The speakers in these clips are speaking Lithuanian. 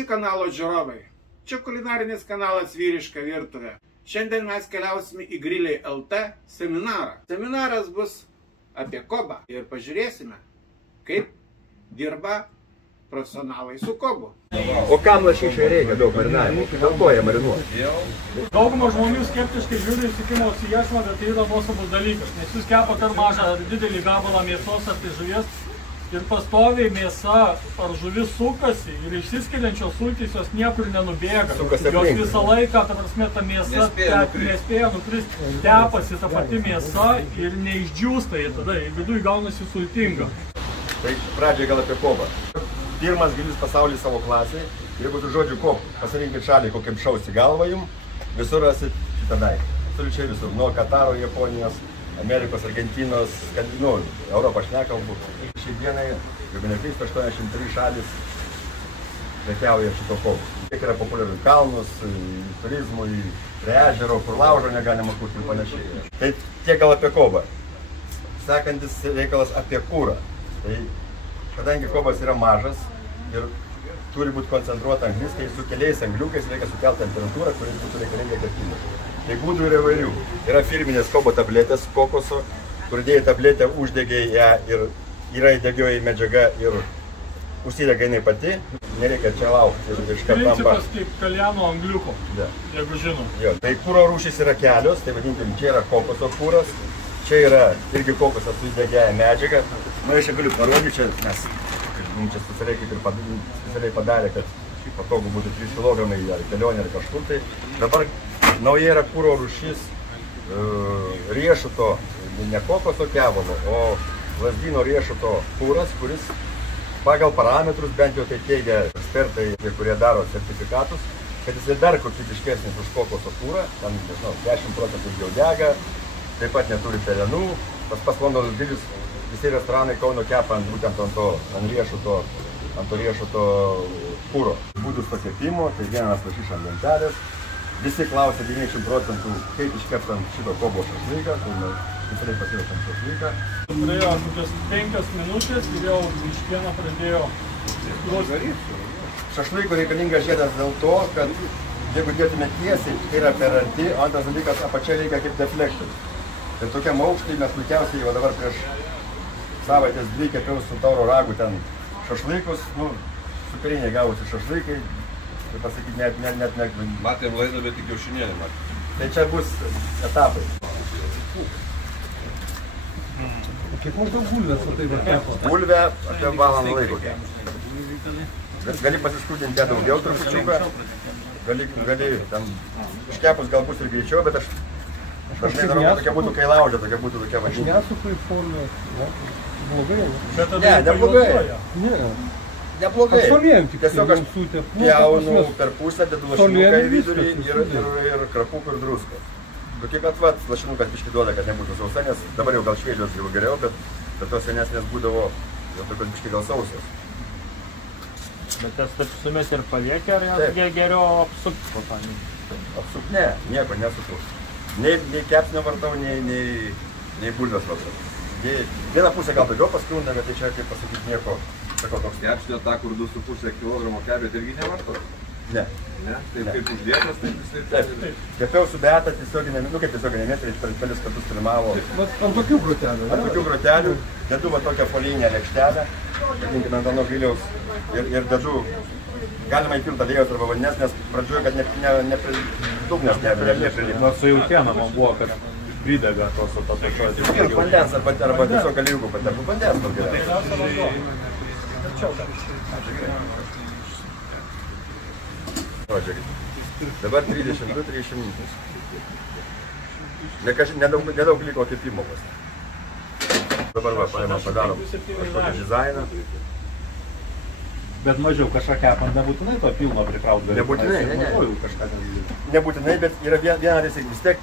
Sveiki kanalo žiūrovai. Čia kulinarinis kanalas Vyriška virtuvė. Šiandien mes keliausime į Griliai LT seminarą. Seminaras bus apie kobą ir pažiūrėsime, kaip dirba profesionalai su kobu. O kam lašišai reikia daug marinavimo? Dėl ko jie marinuoja? Dauguma žmonių skeptiškai žiūri į sikimos į iešmą, bet tai yra nuostabus dalykas. Nes jūs kepat ar mažą ar didelį gabalą mėsos ar tai žuvies ir pastoviai mėsa ar žuvis sukasi ir išsiskiriančios sultys jos niekur nenubėga. Jos visą laiką, ta prasme, ta mėsa nespėja nukristi, tepasi ta pati mėsa ir neišdžiūsta ir tada į vidų gaunasi sultinga. Tai pradžiai gal apie kobą. Pirmas gilis pasaulis savo klasėje. Jeigu tu žodžiu kop, pasirinkit šalį, kokiam šausi galvą jum, visur rasit šitą daiktą. Absoliučiai visur. Nuo Kataro, Japonijos, Amerikos, Argentinos, Europą aš nekalbu. Šiai dienai, jeigu neklystu, 83 šalis prekiauja šito kobo. Kiek yra populiaru kalnus, turizmui, prie ežero, kur laužo negalima kurti ir panašiai. Tai tiek gal apie kobą. Sekantis reikalas apie kūrą. Tai kadangi kobas yra mažas ir turi būti koncentruota anglis, tai su keliais angliukais reikia sukelti temperatūrą, kuris būtų reikalinga kepimui. Tai būdų yra įvairių. Yra firminės kobo tabletės kokoso, kur dėjai tabletę, uždegė ją ir yra įdegioji medžiaga ir užsidega jinai pati. Nereikia čia laukti ir iškart tampa. Principas kaip kaljano angliuko, jeigu žinom. Jo, tai kūro rūšys yra kelios, tai vadinkim, čia yra kokoso kūras. Čia yra irgi kokosas su įdegiaja medžiaga. Na, aš čia galiu parodyti, čia mes mums čia specialiai padarė, kad patogu būtų 3 kg ar kelionė ar kažkur tai. Dabar nauja yra kūro rūšis riešuto, ne kokoso kevalo, o lazdyno riešuto kūras, kuris pagal parametrus, bent jau tai teigia ekspertai, kurie daro sertifikatus, kad jis dar kokybiškesnis už kokoso kūrą, ten, nežinau, 10% ilgiau dega, taip pat neturi pelenų. Tas pats Londono dilis, visi restoranai Kauno kepa būtent ant to riešuto kūro. Būdus pakepimo, tai vienas lašiša ant lentelės. Visi klausia 90%, kaip iškeptant šito kobo šašlyką, tai mes visai pasiruošėm šašlyką. Praėjo kokias 5 minutės ir jau vištiena pradėjo groti. Šašlyko reikalingas žiedas dėl to, kad jeigu dėtume tiesiai, tai yra per arti, antras dalykas apačia reikia kaip deflektorius. Ir tokiam aukštui mes puikiausiai jau dabar prieš savaitės 2 kepiau su tauro ragu ten šašlykus, superiniai gavosi šašlykai, tai pasakyti net. Matėm laidą, bet tik kiaušinėlį matėm. Tai čia bus etapai. Kiek maždaug bulvės va taip kepa? Bulvę apie valandą laiko. Gali pasiskūdinti ją daugiau trupučiuką, gali ten iškepus galbūt ir greičiau, bet aš dažnai darau, kad tokia būtų kai laužė, tokia būtų tokia važinė. Nesukai formė, blogai? Ne, neblogai. Neblogai. Tiesiog aš pjaunu per pusę, dedu lašinuką į vidurį ir krapukų ir druskos. Tokie, kad lašinukas biškį duoda, kad nebūtų sausa, nes dabar jau gal šviežios jau geriau, bet tos senesnės būdavo jau tokios biškį gal sausios. Bet tas taip sumės ir paliekė, ar geriau apsukti po tą? Apsukti? Ne, nieko nesuku. Nei kepsnio vartau, nei bulvės vartau. Vieną pusę gal daugiau paskrūnda, bet tai čia, kaip pasakyti, nieko. Sakau, toks Kepsnio tą, kur 2,5 kg kepėt irgi nevartot? Ne. Ne? Taip kaip uždėtas, taip jisai... Taip. Kepiau su Beata tiesioginė, kaip tiesioginė metrė, per kelis kartus filmavo. Ant tokių grotelių? Ant tokių grotelių. Dedu va tokią folijinę lėkštelę, vadinkime ant ano griliaus, ir dedu, galima įpilti aliejos arba vandens, nes pradžioje, kad dugnas nepriliptų. Nors su jautiena man buvo, kad pridega tos pačios. Ir vandens arba tiesiog aliejų patepu. Vandens gal geriausia. Dabar 32-30 minutės. Nedaug liko kepimo pas. Dabar padarom kažkokį dizainą. Bet mažiau kažką kepant nebūtinai to pilno prikraut gali. Nebūtinai, nebūtinai, bet yra viena tiesiog vis tiek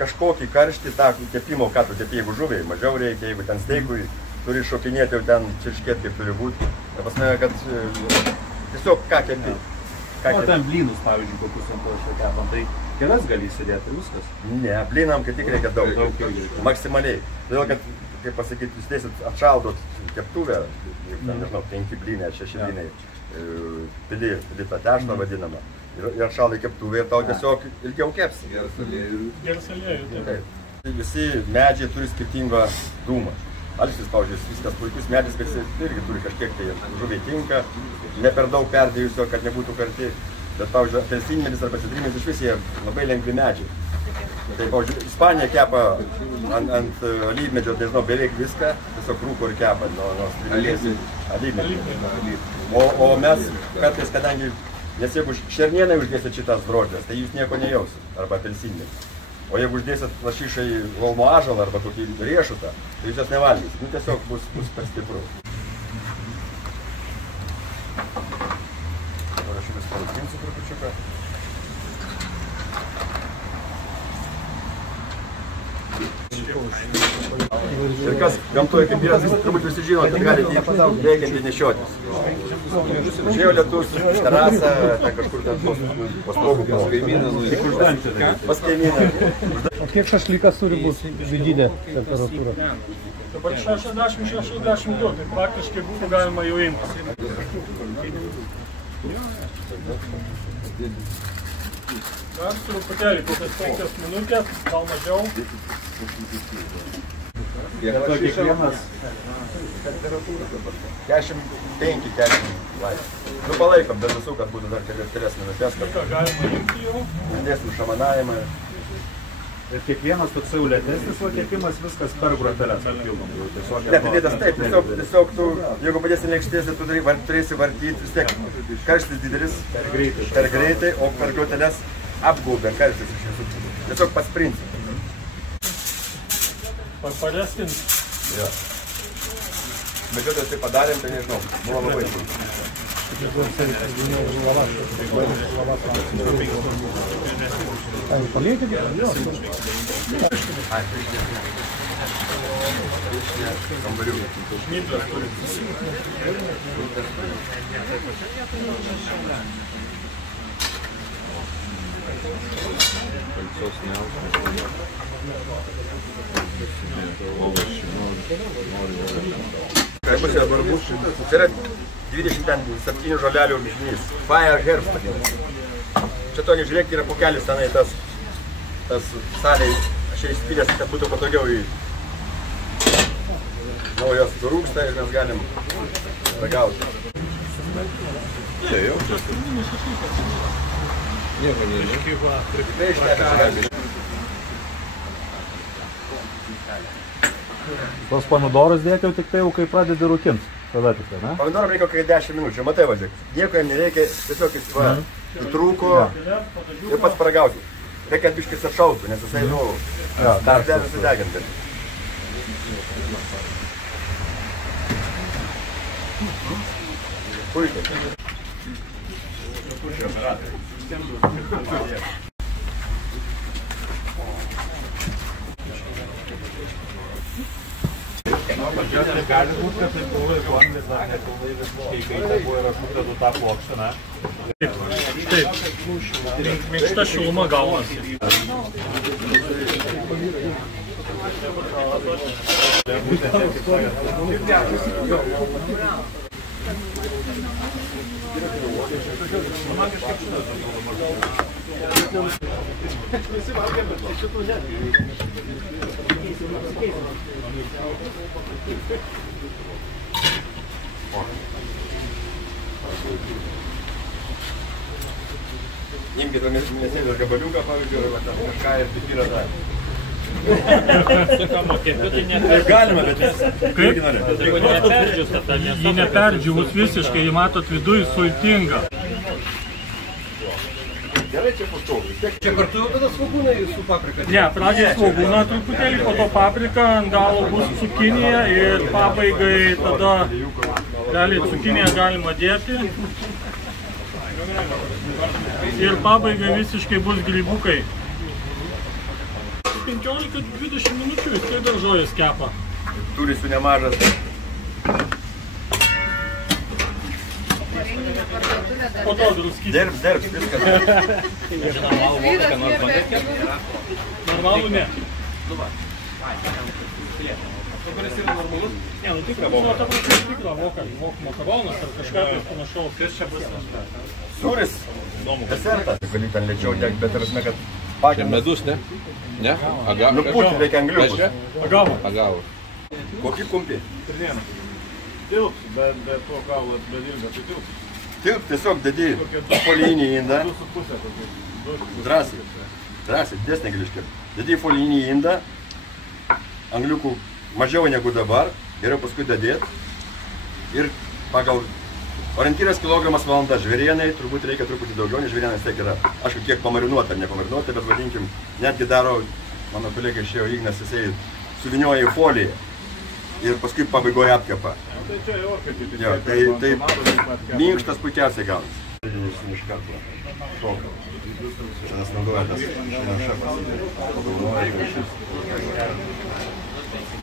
kažkokį karštį tą kepimo, ką tu kepi, jeigu žuviai mažiau reikia, jeigu ten steikui turi šokinėti, jau ten čirškėti kaip turi būti. Ta prasme, kad tiesiog ką kepi. O ten blynus, pavyzdžiui, kokius ant to kepant, tai kelias gali įsidėti ir viskas? Ne, blynam kaip tik reikia daug. Maksimaliai. Todėl, kad kaip pasakyti, jūs dėsit atšaldot keptuvę, nežinau, 5 blynė, 6 blynai, pili tą tešną vadinamą, ir atšaldai keptuvę ir tau tiesiog ilgiau keps. Geras aliejus. Tai visi medžiai turi skirtingą dūmą. Alksnis, pavyzdžiui, viskas puikus medis, bet jis irgi turi kažkiek tai žuviai tinka, ne per daug perdėjusio, kad nebūtų karti. Bet, pavyzdžiui, apelsinmedis arba citrinis iš vis jie labai lengvi medžiai. Tai, pavyzdžiui, Ispanija kepa ant alyvmedžio, nežinau, beveik viską, tiesiog rūko ir kepa nuo strimėlės alyvmedžio. O mes kartais, kadangi, nes jeigu šernienai uždėsit šitas drožlės, tai jūs nieko nejausit, arba apelsinmedis. O jeigu uždėsit lašišai holmo ąžuolą arba kokį riešutą, tai jūs jas nevalgysit. Nu, tiesiog bus per stipru. Dabar aš vis parūpinsiu trupučiuką. Ir kas gamtoje kaip yra, turbūt visi žino, kad galite veikiantį nešiotis. Užėjo lietus, terasą, kažkur ten pas stogų, pas kaimyną. O kiek šašlykas turi būti vidinė temperatūra? Dabar 60-62, tai praktiškai būtų galima jau imti. Dar truputėlį, kokias 5 minutės, gal mažiau. Kiekvienas 45-40 laipsnių. Nu, palaikom, bet visų, kad būtų dar kelias minutės, kad Galima imti jau. dėsim šamanavimą. ir kiekvienas toksai lėtesnis kepimas viskas per groteles papildom. Ne, tai tas taip, tiesiog tu, jeigu padėsi lėkštėse, tu turėsi vartyti, vis tiek karštis didelis, per greitai, o per groteles apgaubė karštis iš visų. Tiesiog pats principas. Parestint. Jo. Medžiotojas tai padarėm, tai nežinau, buvo labai puiku. Paliekit? Jo. Šnyplės turi. Kaip bus dabar bus? Tai yra 27 žolelių mišinys. Fire Herbs vadinasi. Čia to nežiūrėkti, yra pokelis tenai tas salėj. Aš čia įspylęs, kad būtų patogiau į naujos surūksta ir mes galim ragauti. Tai jau. Nieko nežinau. Tos pomidorus dėti jau tik tai jau, kai pradedi rūkint. Tada tik tai, ne? Pomidoram reikia kai 10 minučių, matai važiuok. Nieko jam nereikia, tiesiog jis įtrūko ir pats paragauti. Reikia, kad biškis atšaltų, nes jisai, dar sudeginti. Puikiai. Gali būti, kad tai buvo ir vandas, ar net visiškai kaitė buvo ir aš uždedu tą plokštę, ne? Taip, minkšta šiluma gaunasi. Imkite mėsėlės gabaliuką, pavyzdžiui, arba kažką ir tik yra dar. Galima, bet kaip nori. Jį neperdžiūvus visiškai, jį matot viduj sultinga. Gerai, čia pastovi. Čia kartu jau tada svogūnai su paprika? Ne, pradžiai svogūną truputėlį, po to paprika, ant galo bus cukinija ir pabaigai tada realiai cukiniją galima dėti. Ir pabaigai visiškai bus grybukai. 15-20 minučių vis tai daržovės kepa. Tūris jų nemažas. Po to druskys. Derbs, viskas. Normalų ne. Dabar jis yra normalus. Ne, nu tikra voka. Ta prasme tikra voka. Vok makaronas ar kažką panašaus. Kas čia bus? Sūris. Desertas. Gali ten lėčiau degti, bet tarsi, kad Čia pagrindas. medus, ne? Ne? Agavo. Nupūti reikia angliukus. Agavo. Agavo. Kokį kumpį? Tilps, bet to gavo bedilgą, tai tilps. Tilp tiesiog dedi folijinį indą. 2,5 kokį. Drąsiai, didesnė gali iškirpti. Dedi folijinį indą, angliukų mažiau negu dabar, geriau paskui dadėt. Ir pagal orientyras kilogramas valanda žvėrienai, turbūt reikia truputį daugiau, nes žvėrienai tiek yra. Aišku, kiek pamarinuota ar nepamarinuota, bet vadinkim, netgi daro, mano kolega išėjo Ignas, jisai suvinioja į foliją ir paskui pabaigoje apkepa. Tai čia jau kaip į Jo, tai minkštas puikiausiai gaunasi. Iš karto. Šoka. Čia tas naudoja tas šefas.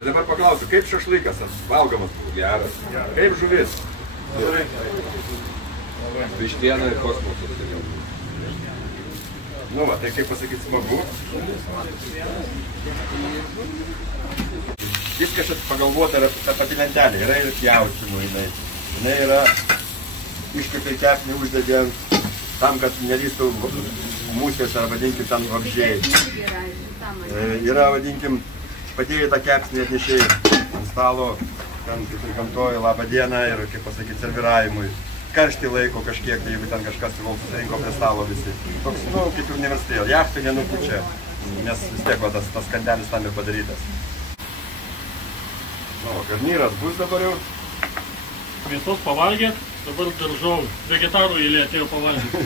Dabar paklausiu, kaip šašlykas valgomas buvo? Geras. Kaip žuvis? Vištiena ir kosmosas. Nu va, tai kaip pasakyti smagu. Viskas pagalvota yra ta pati lentelė, yra ir pjaučinų jinai. Jinai yra iškirtai kepnį uždedėnt tam, kad nelystų musės ar vadinkim ten vabžiai. Yra, vadinkim, padėjai tą kepsnį atnešėjai ant stalo, ten kaip ir gamtoje, labą dieną ir, kaip pasakyti, serviravimui. Karštį laiko kažkiek, tai jeigu ten kažkas susirinko prie stalo visi. Toks, nu, kaip ir universitėjo, jachtai nenupučia, nes vis tiek va, tas skandelis tam ir padarytas. Nu, garnyras bus dabar jau. Mėsos pavalgėt, dabar daržovių. Vegetarų eilė atėjo pavalgyti.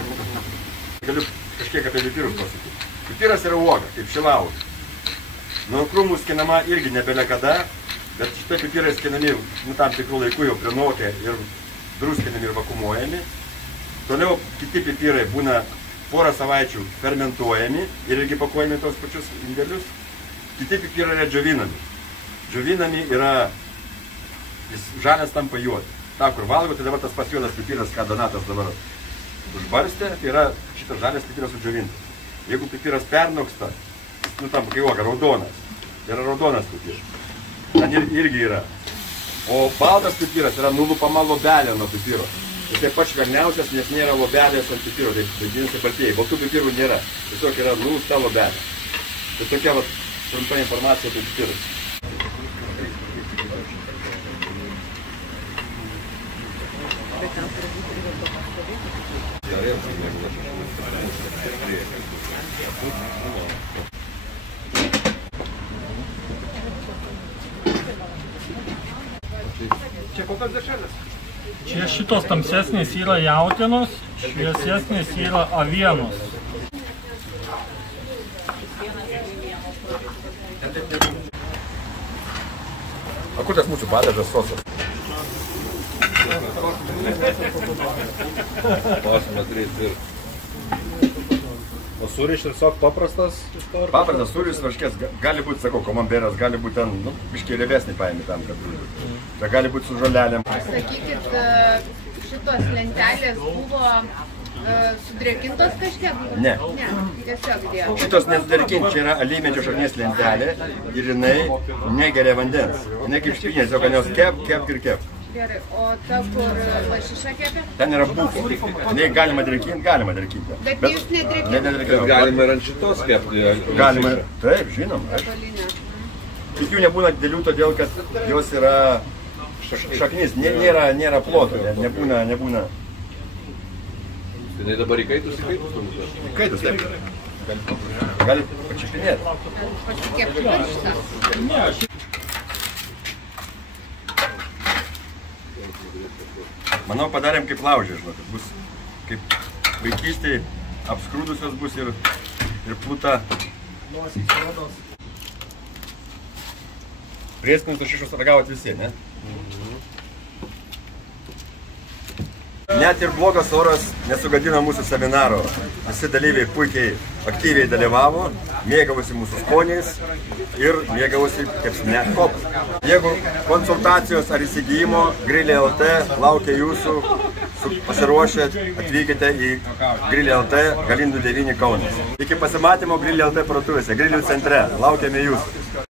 Galiu kažkiek apie pipirus pasakyti. Pipiras yra uoga, kaip šilauoga. Nuo krūmų skinama irgi nebele kada, bet šitie pipirai skinami tam tikrų laikų jau prinokę ir druskinami ir vakumuojami. Toliau kiti pipirai būna porą savaičių fermentuojami ir irgi pakuojami tos pačius indelius. Kiti pipirai yra džiovinami. Džiovinami yra, jis žalias tampa juodas. Ta, kur valgo, tai dabar tas pats juodas pipiras, ką Donatas dabar užbarstė, tai yra šitas žalias pipiras sudžiovintas. Jeigu pipiras pernoksta, nu tampa kai uoga, raudonas. Tai yra raudonas pipiras. Ten irgi yra. O baltas pipiras yra nulupama lobelė nuo pipiro. Jis taip pat švelniausias, nes nėra lobelės ant pipiro, tai vadinasi baltieji. Baltų pipirų nėra. Tiesiog yra nulupta lobelė. Tai tokia vat trumpa informacija apie pipirus. Čia kokios dešrelės? Čia šitos tamsesnės yra jautienos, šviesesnės yra avienos. O kur tas mūsų padažas sosas? Kosmetrais ir... O sūris tiesiog paprastas? Paprastas sūris, varškės, gali būti, sakau, komamberas, gali būti ten, nu, biškiai riebesnį paėmė tam, kad būtų. Tai gali būti su žolelėm. Sakykit, šitos lentelės buvo sudrėkintos kažkiek? Ne. Ne, tiesiog dėjo. Šitos nesudrėkinti, čia yra alyvmedžio šaknies lentelė ir jinai negeria vandens. Ne kaip špinės, o kad jos kep ir kep. Gerai, o ta, kur lašiša kepė? Ten yra būko. Nei galima drėkinti. Bet jūs nedrėkinti? Nedrėkinti. Galima ir ant šitos kepti. Galima. Taip, žinom. Palinė. Tik jų nebūna didelių, todėl kad jos yra šaknis, nėra ploto, nebūna. Tai dabar įkaitus turbūt. Įkaitus, taip. Gali pačiupinėti. Pasikepti šitą. Manau, padarėm kaip laužė, žinokit. Bus kaip vaikystėje apskrūdusios bus ir pluta. Prieskonius lašišos ragavot visi, ne? Net ir blogas oras nesugadino mūsų seminaro. Visi dalyviai puikiai aktyviai dalyvavo, mėgavosi mūsų skoniais ir mėgavosi kepsne kopą. Jeigu konsultacijos ar įsigijimo Griliai LT laukia jūsų, pasiruošę, atvykite į Griliai LT Galindų 9 Kaunas. Iki pasimatymo Griliai LT parduotuvėse, Grilių centre. Laukiame jūsų.